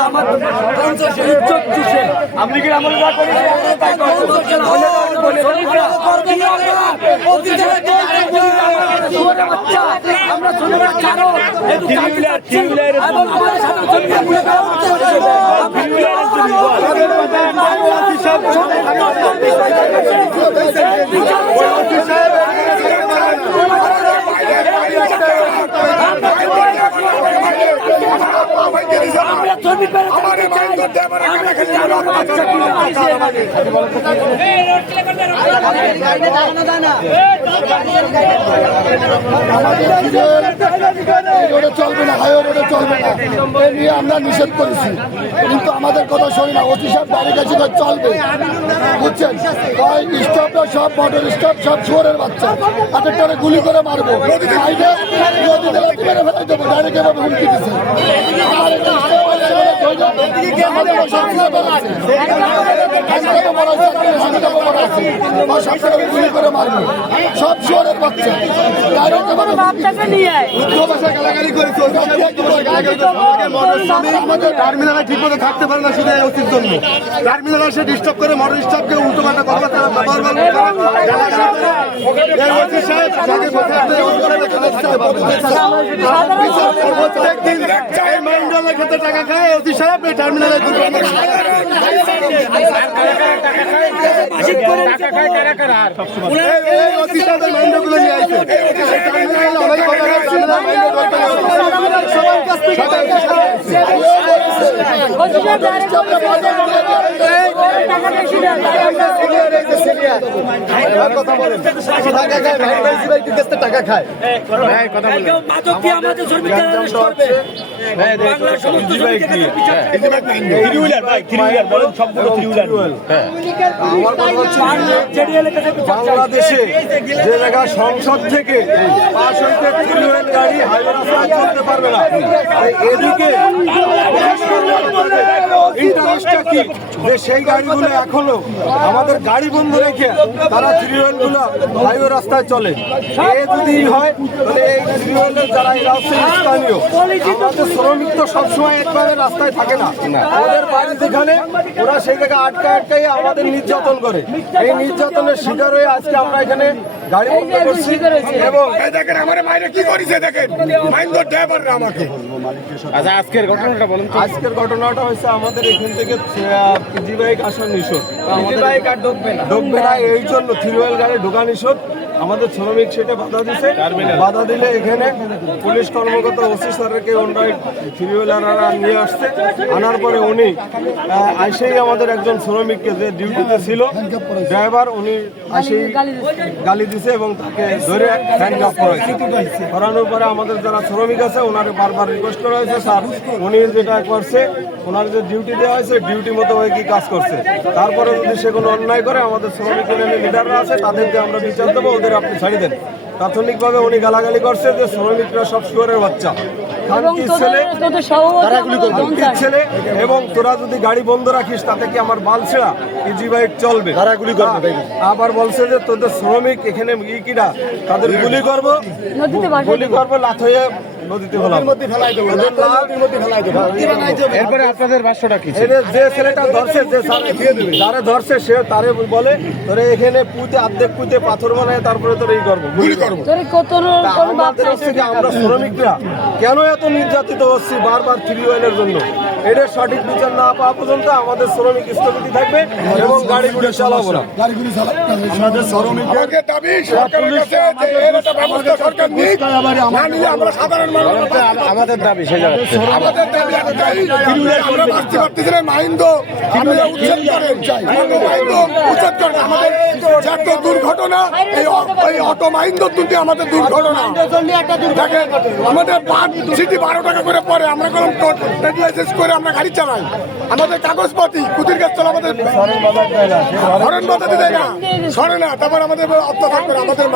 আমার দিছে আপনি কি আমল না করেন আমরা আমাদের সাথে আমরা শ্রমিক এই চলবে না, হাইওয়ে চলবে না। এই নিয়ে আমরা নিষেধ করেছি। কিন্তু আমাদের কথা শোনে না অতি সব বাড়ির কাছে চলবে। বুঝছেন? সব মোটর স্টপ সব চোরের বাচ্চা। একটা করে গুলি করে মারবো। মেরে ফেলাই দেবো, ডাইরেক্ট এভাবে হুমকি দিচ্ছে সব করে চোরের বাচ্চা এভাবে হুমকি টার্মিনালে ঠিক মতো থাকতে পারে না শুধু অতির জন্য টার্মিনালে সে ডিস্টার্ব করে মোটর স্টাফকে উল্টো পাল্টা কথা ব্যবহার প্রত্যেক দিন। ক্ষেত্রে টাকা খায় অতি সাহেব এই টার্মিনালে অতি সাহেবের মাইন্ডগুলো নিয়ে আসছে টার্মিনালে অনেক কথা সবার কাছ থেকে বাংলাদেশে যে জায়গা সংসদ থেকে পাশ গাড়ি হাইওয়ে পারবে না এদিকে ইন্টারেস্টটা কি? যে সেই গাড়িগুলো এখনও আমাদের গাড়ি বন্ধ রেখে তারা ত্রিহুয়েলগুলো হাইওয়ে রাস্তায় চলে। এ যদি হয়, তাহলে এই ত্রিহুয়েলের যারা এরা হচ্ছে স্থানীয়। আমাদের শ্রমিক তো সবসময় একবারে রাস্তায় থাকে না। ওদের বাড়ি যেখানে, ওরা সেই জায়গায় আটকা আটকাই আমাদের নির্যাতন করে। এই নির্যাতনের শিকার হয়ে আজকে আমরা এখানে গাড়ি বন্ধ করছি। এবং দেখেন আমার মাইরে কি করেছে দেখেন? মাইন ড্রাইভাররা আমাকে। আচ্ছা আজকের ঘটনাটা বলুন আজকের ঘটনাটা হয়েছে আমাদের এখান থেকে পিজি বাইক আসার নিষেধ। আমাদের বাইক আর ঢুকবে না। ঢুকবে না এই জন্য থ্রিওয়েল গাড়ি ঢোকা নিষেধ। আমাদের শ্রমিক সেটা বাধা দিছে। বাধা দিলে এখানে পুলিশ কর্মকর্তা ওসি স্যারকে ওনারা থ্রিওয়েলাররা নিয়ে আসছে। আনার পরে উনি আহ, আইসেই আমাদের একজন শ্রমিককে যে ডিউটিতে ছিল ড্রাইভার উনি আইসেই গালি দিছে এবং তাকে ধরে হ্যান্ড কাপ করেছে। করানোর পরে আমাদের যারা শ্রমিক আছে ওনারে বারবার রিকোয়েস্ট করা হয়েছে স্যার উনি যেটা করছে ওনার যে ডিউটি দেওয়া হয়েছে ডিউটি মতো হয়ে কি কাজ করছে? তারপরে যদি সে কোনো অন্যায় করে আমাদের শ্রমিক ইউনিয়নের লিডাররা আছে তাদেরকে আমরা বিচার দেবো ওদের আপনি ছাড়ি দেন। প্রাথমিকভাবে উনি গালাগালি করছে যে শ্রমিকরা সব শুয়ারের বাচ্চা। ছেলে? এবং তোরা যদি গাড়ি বন্ধ রাখিস তাতে কি আমার বাল ছেঁড়া? ইজি বাইক চলবে। গুলি করবে আবার বলছে যে তোদের শ্রমিক এখানে ই কিরা? তাদের গুলি করব? গুলি করব লাথ হয়ে নদীতে এরপরে আপনাদের ভাষ্যটা কি যে ছেলেটা ধরছে যে যারে ধরছে সে তারে বলে তোরে এখানে পুঁতে অর্ধেক পুঁতে পাথর বানায় তারপরে তোর এই করব। গুলি আমরা শ্রমিকরা। কেন এত নির্যাতিত হচ্ছি বারবার থ্রি ওয়েলের জন্য? এটার সঠিক বিচার না পাওয়া পর্যন্ত আমাদের শ্রমিক স্থগিত থাকবে এবং গাড়িগুলি চালাবো না। আমাদের দাবি সরকারের কাছে নিলে আমরা সাধারণ আমাদের দাবি সে আমাদের দাবি আমরা বাঁচতে পারতেছি না মাইন্দ আমরা উচ্ছেদ করেন মাইন্দ উচ্ছেদ করেন আমাদের যে দুর্ঘটনা এই এই অটো মাইন্দ তুলতে আমাদের দুর্ঘটনা। দেখেন আমাদের পাঁচ সিটি বারো টাকা করে পরে আমরা কোনো ট্রেড লাইসেন্স করে আমরা গাড়ি চালাই। আমাদের কাগজপাতি কুতির গাছ চলা আমাদের হরেন বাজাতে দেয় না সরে না তারপর আমাদের অত্যাচার করে আমাদের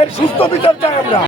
এর সুস্থ বিচার চাই আমরা।